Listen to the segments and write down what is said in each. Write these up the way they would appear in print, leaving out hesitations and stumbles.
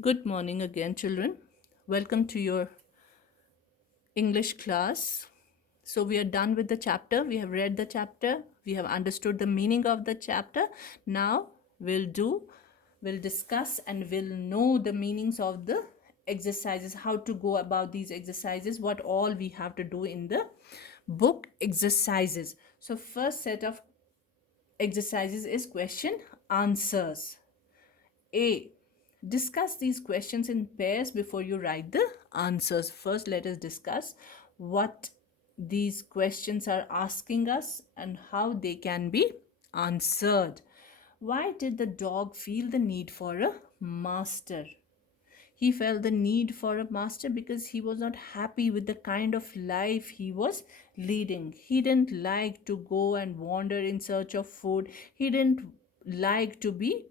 Good morning again, children. Welcome to your English class. So, we are done with the chapter. We have read the chapter. We have understood the meaning of the chapter. Now, we'll discuss and we'll know the meanings of the exercises, how to go about these exercises, what all we have to do in the book exercises. So, first set of exercises is question answers. A. Discuss these questions in pairs before you write the answers. First, let us discuss what these questions are asking us and how they can be answered. Why did the dog feel the need for a master? He felt the need for a master because he was not happy with the kind of life he was leading. He didn't like to go and wander in search of food. He didn't like to be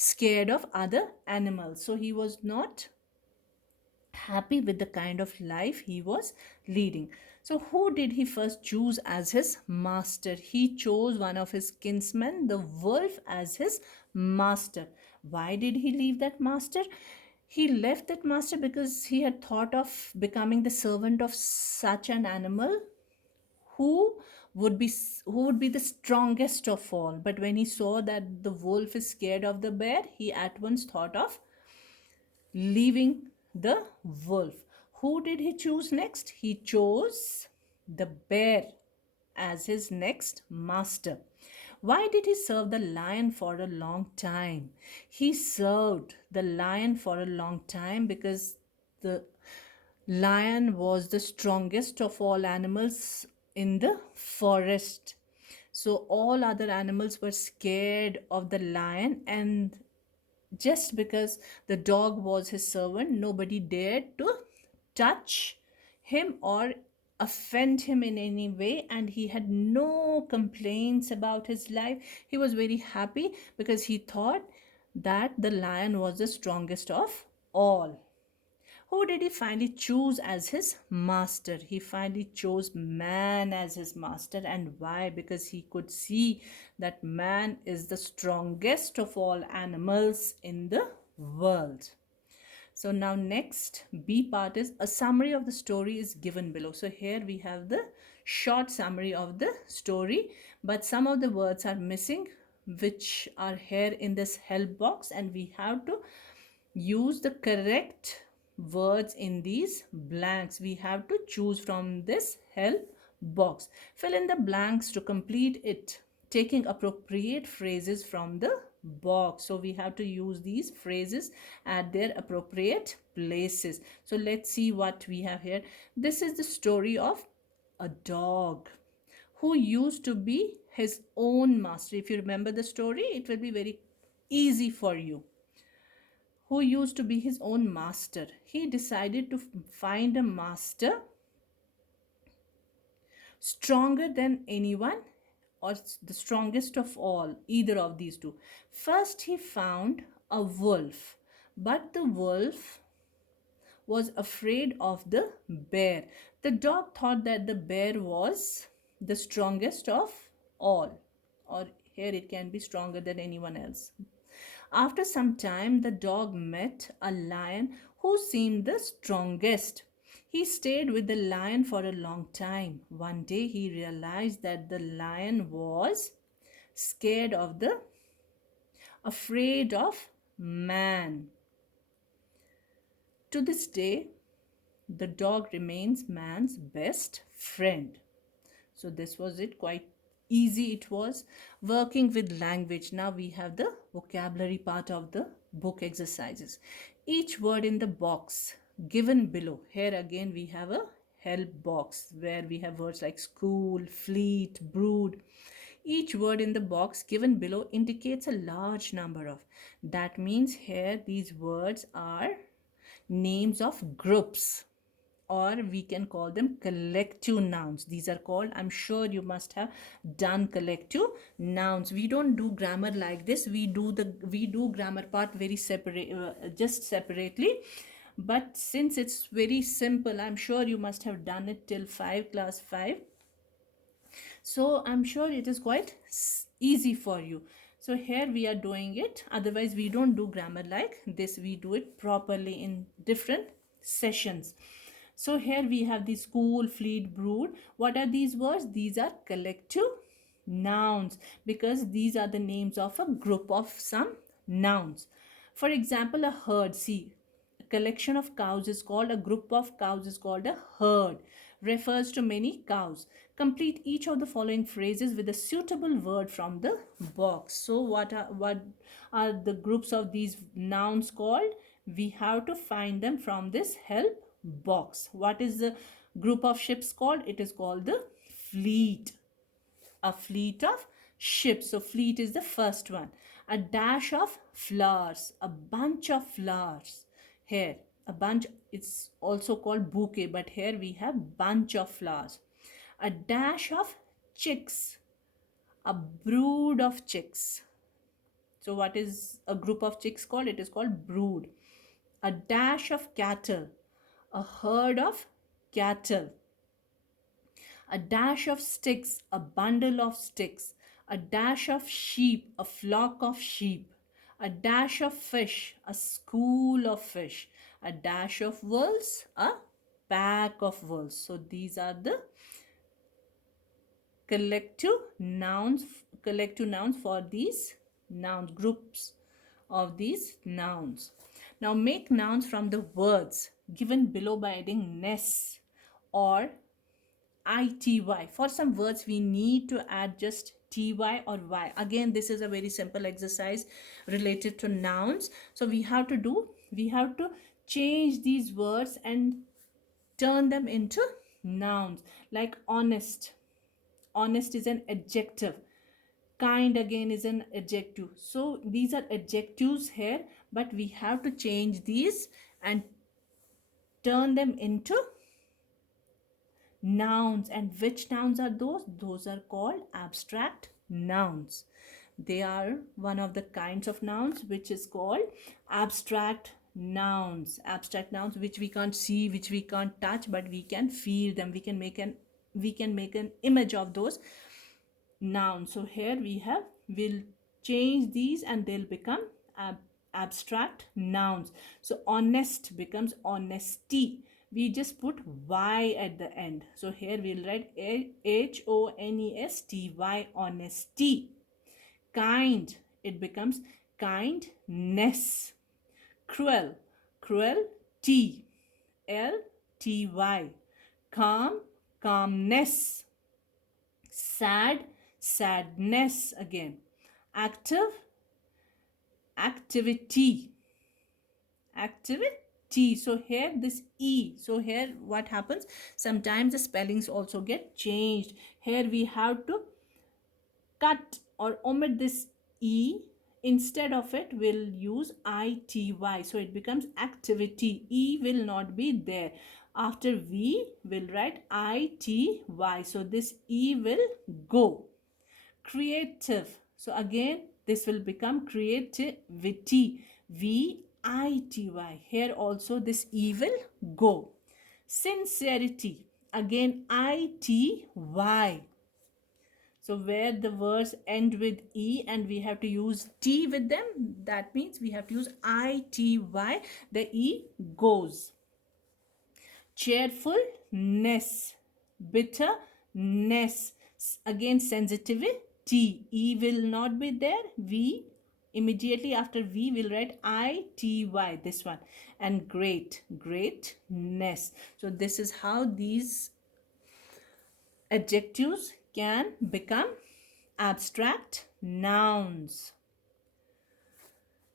scared of other animals. So he was not happy with the kind of life he was leading. So, who did he first choose as his master? He chose one of his kinsmen, the wolf, as his master. Why did he leave that master? He left that master because he had thought of becoming the servant of such an animal who who would be the strongest of all. But when he saw that the wolf is scared of the bear, he at once thought of leaving the wolf. Who did he choose next? He chose the bear as his next master. Why did he serve the lion for a long time? He served the lion for a long time because the lion was the strongest of all animals in the forest. So all other animals were scared of the lion, and just because the dog was his servant, nobody dared to touch him or offend him in any way, and he had no complaints about his life. He was very happy because he thought that the lion was the strongest of all. Who did he finally choose as his master? He finally chose man as his master. And why? Because he could see that man is the strongest of all animals in the world. So now next B part is a summary of the story is given below. So here we have the short summary of the story, but some of the words are missing which are here in this help box, and we have to use the correct words in these blanks. We have to choose from this help box. Fill in the blanks to complete it, taking appropriate phrases from the box. So we have to use these phrases at their appropriate places. So let's see what we have here. This is the story of a dog who used to be his own master. If you remember the story, it will be very easy for you. Who used to be his own master. He decided to find a master stronger than anyone or the strongest of all, either of these two. First, he found a wolf, but the wolf was afraid of the bear. The dog thought that the bear was the strongest of all, or here it can be stronger than anyone else. After some time, the dog met a lion who seemed the strongest. He stayed with the lion for a long time. One day, he realized that the lion was scared of the afraid of man. To this day, the dog remains man's best friend. So this was it, quite easy it was. Working with language. Now we have the vocabulary part of the book exercises. Each word in the box given below. Here again we have a help box where we have words like school, fleet, brood. Each word in the box given below indicates a large number of. That means here these words are names of groups, or we can call them collective nouns. These are called, I'm sure you must have done collective nouns. We don't do grammar like this. We do grammar part very separate, just separately. But since it's very simple, I'm sure you must have done it till class 5. So I'm sure it is quite easy for you. So here we are doing it. Otherwise, we don't do grammar like this. We do it properly in different sessions. So here we have the school, fleet, brood. What are these words? These are collective nouns because these are the names of a group of some nouns. For example, a herd. See, a collection of cows is called, a group of cows is called a herd. Refers to many cows. Complete each of the following phrases with a suitable word from the box. So what are the groups of these nouns called? We have to find them from this help box. What is the group of ships called? It is called the fleet. A fleet of ships. So fleet is the first one. A dash of flowers, a bunch of flowers. Here, a bunch, it's also called bouquet, but here we have bunch of flowers. A dash of chicks, a brood of chicks. So what is a group of chicks called? It is called brood. A dash of cattle, a herd of cattle. A dash of sticks, a bundle of sticks. A dash of sheep, a flock of sheep. A dash of fish, a school of fish. A dash of wolves, a pack of wolves. So these are the collective nouns for these nouns, groups of these nouns. Now make nouns from the words given below by adding ness or ity. For some words we need to add just ty or y. Again, this is a very simple exercise related to nouns. So we have to change these words and turn them into nouns. Like honest. Honest is an adjective. Kind again is an adjective. So these are adjectives here, but we have to change these and turn them into nouns. And which nouns are those? Those are called abstract nouns. They are one of the kinds of nouns which is called abstract nouns. Abstract nouns which we can't see, which we can't touch, but we can feel them. We can make an image of those nouns. So here we'll change these and they'll become abstract nouns. So honest becomes honesty. We just put y at the end. So here we'll write HONESTY, honesty. Kind, it becomes kindness. Cruel, cruelty, LTY. Calm, calmness. Sad, sadness again. Active, activity. Activity. So here this E. So here what happens? Sometimes the spellings also get changed. Here we have to cut or omit this E. Instead of it, we'll use ITY. So it becomes activity. E will not be there. After V, we'll write ITY. So this E will go. Creative. So again, this will become creativity. VITY. Here also this E will go. Sincerity. Again, ITY. So where the words end with E and we have to use T with them, that means we have to use ITY. The E goes. Cheerfulness, bitterness, again sensitivity. E will not be there. V, immediately after V will write ITY, this one. And greatness. So this is how these adjectives can become abstract nouns.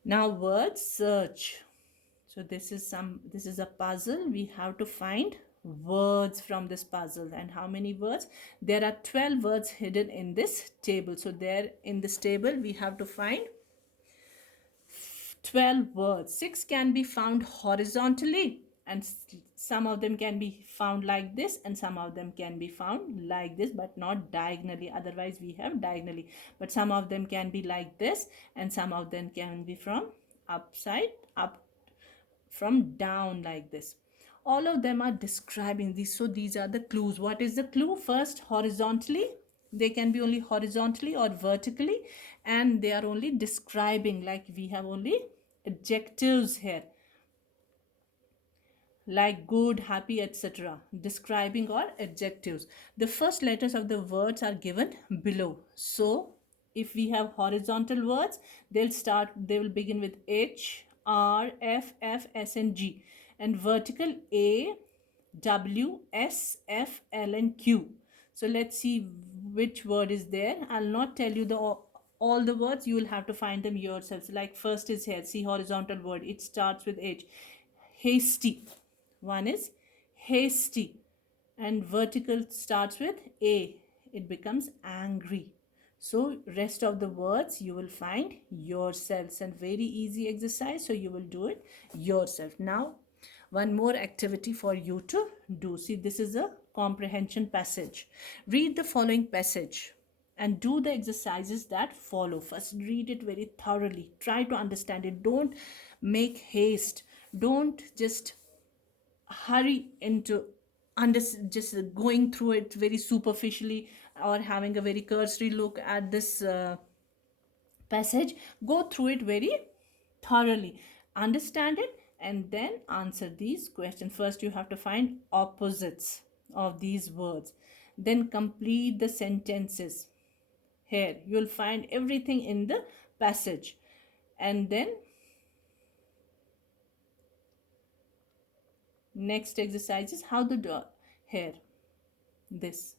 Now word search. So this is a puzzle. We have to find words from this puzzle. And how many words? There are 12 words hidden in this table. So there in this table we have to find 12 words. 6 can be found horizontally and some of them can be found like this and some of them can be found like this, but not diagonally. Otherwise we have diagonally, but some of them can be like this and some of them can be from upside up, from down like this. All of them are describing these. So these are the clues. What is the clue? First, horizontally. They can be only horizontally or vertically. and they are only describing, like we have only adjectives here, like good, happy, etc., describing or adjectives. The first letters of the words are given below. So if we have horizontal words, they will begin with H, R, F, F, S, and G, and vertical A, W, S, F, L, and Q. So let's see which word is there. I'll not tell you the all the words, you will have to find them yourselves. Like first is here, see, horizontal word, it starts with H. Hasty. One is hasty, and vertical starts with A. It becomes angry. So rest of the words you will find yourselves, and very easy exercise, so you will do it yourself. Now one more activity for you to do. See, this is a comprehension passage. Read the following passage and do the exercises that follow. First, read it very thoroughly. Try to understand it. Don't make haste. Don't just hurry into just going through it very superficially, or having a very cursory look at this passage. Go through it very thoroughly, understand it, and then answer these questions. First, you have to find opposites of these words, then complete the sentences. Here you'll find everything in the passage, and then next exercise is how the dog. Here, this,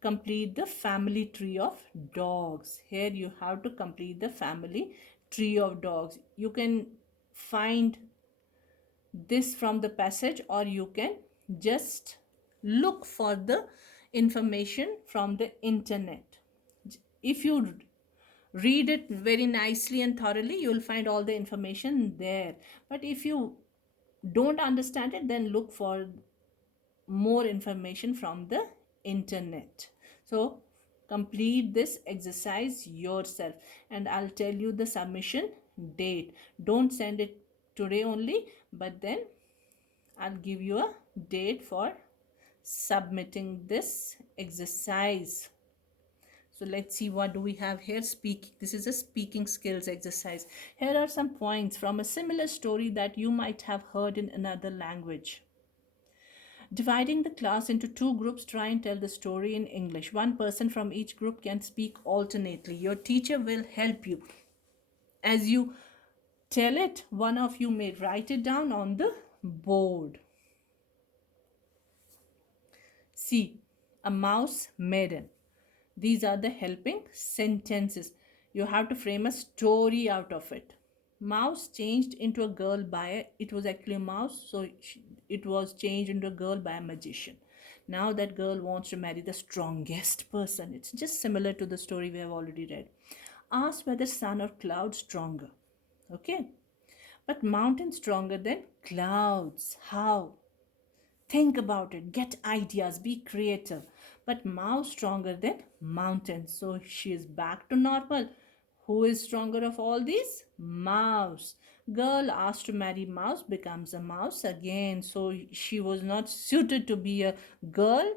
complete the family tree of dogs. Here you have to complete the family tree of dogs. You can find this from the passage, or you can just look for the information from the internet. If you read it very nicely and thoroughly, you will find all the information there. But if you don't understand it, then look for more information from the internet. So complete this exercise yourself, and I'll tell you the submission date. Don't send it today only, but then I'll give you a date for submitting this exercise. So let's see, what do we have here? Speak. This is a speaking skills exercise. Here are some points from a similar story that you might have heard in another language. Dividing the class into two groups, try and tell the story in English. One person from each group can speak alternately. Your teacher will help you. As you tell it, one of you may write it down on the board. C. A mouse maiden. These are the helping sentences. You have to frame a story out of it. Mouse changed into a girl by it was actually a mouse, so it was changed into a girl by a magician. Now that girl wants to marry the strongest person. It's just similar to the story we have already read. Ask whether sun or cloud stronger. Okay, but mountain stronger than clouds. How? Think about it, get ideas, be creative. But mouse stronger than mountain, so she is back to normal. Who is stronger of all these? Mouse. Girl asked to marry mouse becomes a mouse again, so she was not suited to be a girl.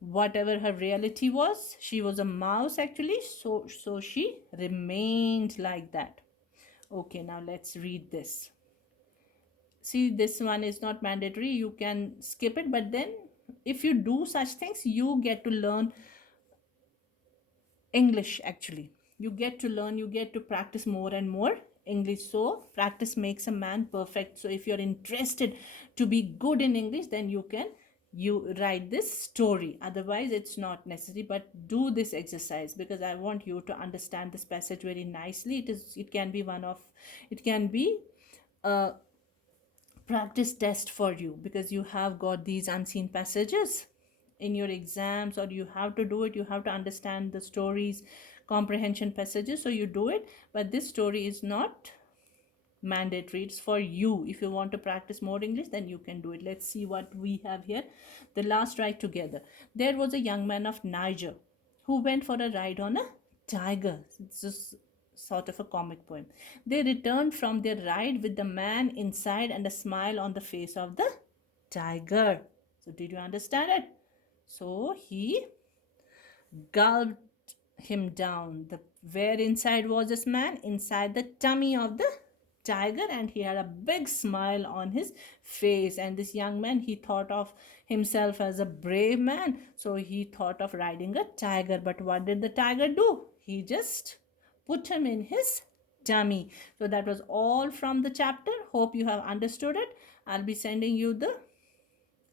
Whatever her reality was, she was a mouse actually, so she remained like that. Okay, now let's read this. See, this one is not mandatory, you can skip it, but then if you do such things, you get to learn English actually. You get to learn, you get to practice more and more English. So practice makes a man perfect. So if you're interested to be good in English, then you write this story. Otherwise it's not necessary, but do this exercise because I want you to understand this passage very nicely. It can be a practice test for you, because you have got these unseen passages in your exams, or you have to do it. You have to understand the stories, comprehension passages, so you do it. But this story is not mandatory, it's for you. If you want to practice more English, then you can do it. Let's see what we have here. The last ride together. There was a young man of Niger who went for a ride on a tiger. It's just sort of a comic poem. They returned from their ride with the man inside and a smile on the face of the tiger. So did you understand it? So he gulped him down. The Where inside was this man? Inside the tummy of the tiger, and he had a big smile on his face. And this young man, he thought of himself as a brave man, so he thought of riding a tiger. But what did the tiger do? He just put him in his tummy. So that was all from the chapter. Hope you have understood it. I'll be sending you the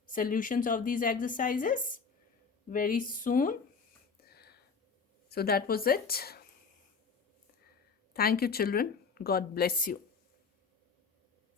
solutions of these exercises very soon. So that was it. Thank you, children. God bless you.